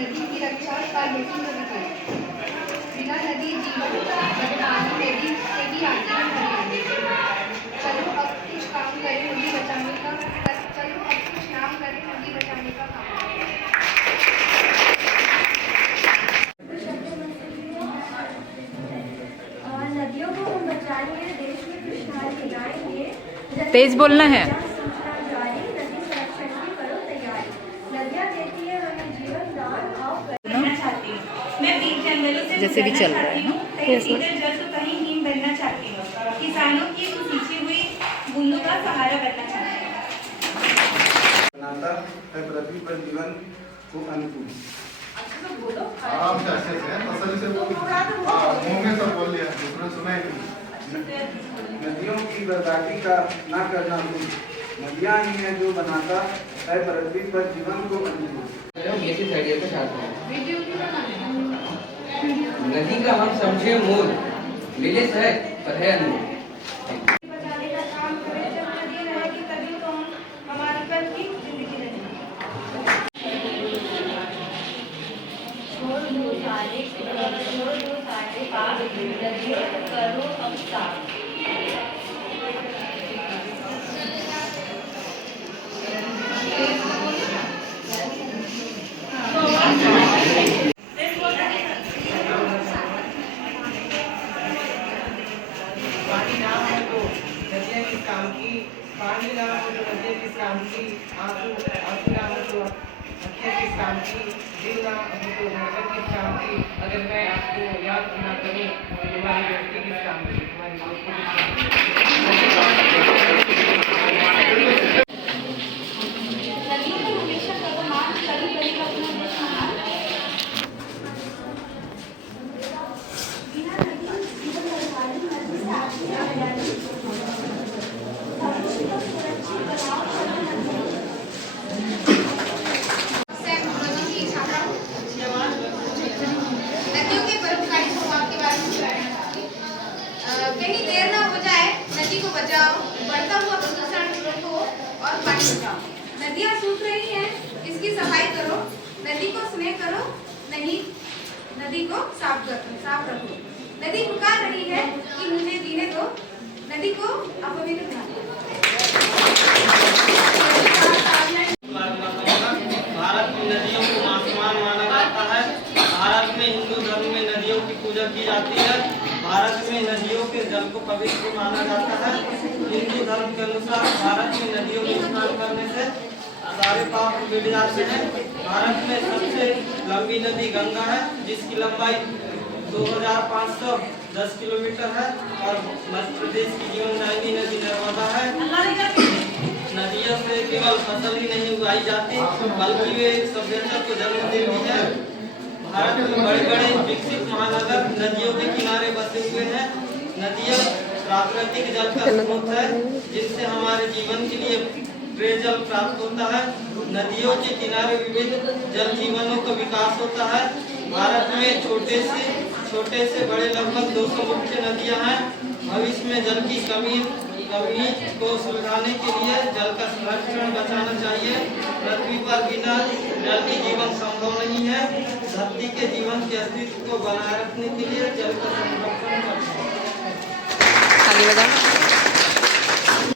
नदी की रक्षा का यकीन करें। बिना नदी जीवन बदनामी नदी से ही आती है हरियाली। चलो अब कुछ काम करें नदी बचाने का। चलो अब कुछ नाम करें नदी बचाने का काम। नदियों को हम बचाएंगे, देश में खुशहाली लाएंगे। तेज बोलना है। नदी संरक्षण की करो तैयारी। नदियाँ देती है हमें जीवन दान। आओ करना चाहती हूँ मैं बीच जंगलों से जैसे भी चल रहा है ना, कहीं सीधे जल तो कहीं नीम बनना चाहती हूँ। किसानों की सींची हुई बूंदों का सहारा बनना चाहती हूँ। बनाता है पृथ्वी पर जीवन को अनुकूल। आराम से अच्छे से तसल्ली से बोल। मुंह में सब बोल लिया, दूसरे सुना ही नहीं। नदियों की बर्बादी का ना करना भूल। नदियाँ ही हैं जो बनाता है पृथ्वी पर जीवन को अनुकूल। ये किस आइडिया के साथ है? नदी का हम समझे मूल, मिले है पर है अनमोल। बचाने का काम करें, जब नदी रहेगी तभी तो हम हमारी कल की जिंदगी रहेगी। छोड़ दो सारे पाप, नदियों को करो अब साफ। पानी ना हो तो नदियाँ किस काम की, पानी ना हो तो नदियाँ किस काम की, आंसू ना हो तो अखियाँ किस काम की, दिल ना हो तो धड़कन किस काम की। अगर मैं आपको याद ना करूँ तो तुम्हारी दोस्ती किस काम की, तुम्हारी दोस्ती किस काम की। नदियों को हमेशा करो मान, कभी करेगा अपना दुश्मन। बिना नदी जीवन बर्बादी, नदी से आती है हरियाली। भविष्य को सुरक्षित बनाओ, चलो नदियों। नदियों के परोपकारी स्वभाव के बारे में बताना चाहती हूँ। कहीं देर ना हो जाए, नदी को बचाओ, बढ़ता हुआ प्रदूषण रोको और पानी बचाओ। नदियाँ सूख रही हैं, इसकी सफाई करो। नदी को स्नेह करो, नहीं नदी को साफ रखो। नदी पुकार रही है कि मुझे जीने दो, नदी को अपवित्र बना दो। भारत में नदियों को आसमान माना जाता है। भारत में हिंदू धर्म में नदियों की पूजा की जाती है। भारत में नदियों के जल को पवित्र माना जाता है। हिंदू धर्म के अनुसार भारत में नदियों में स्नान करने से सारे पाप मिट जाते हैं। भारत में सबसे लंबी नदी गंगा है, जिसकी लंबाई 2510 किलोमीटर है। और मध्य प्रदेश की जीवनदायिनी नदी नर्मदा है। नदियों से केवल फसल ही नहीं उगाई जाती, बल्कि वे एक सभ्यता को जन्म देती है। भारत में बड़े बड़े विकसित महानगर नदियों के किनारे बसे हुए हैं। नदियाँ प्राकृतिक जल का स्रोत है, जिससे हमारे जीवन के लिए पेयजल प्राप्त होता है। नदियों के किनारे विविध जल जीवनों का विकास होता है। भारत में छोटे से बड़े लगभग 200 मुख्य नदियाँ हैं। भविष्य में जल की कमी को सुलझाने के लिए जल का संरक्षण बचाना चाहिए। पृथ्वी पर बिना जल के जीवन संभव नहीं है। धरती के जीवन के अस्तित्व को बनाए रखने के लिए जल का संरक्षण आगे बढ़ा।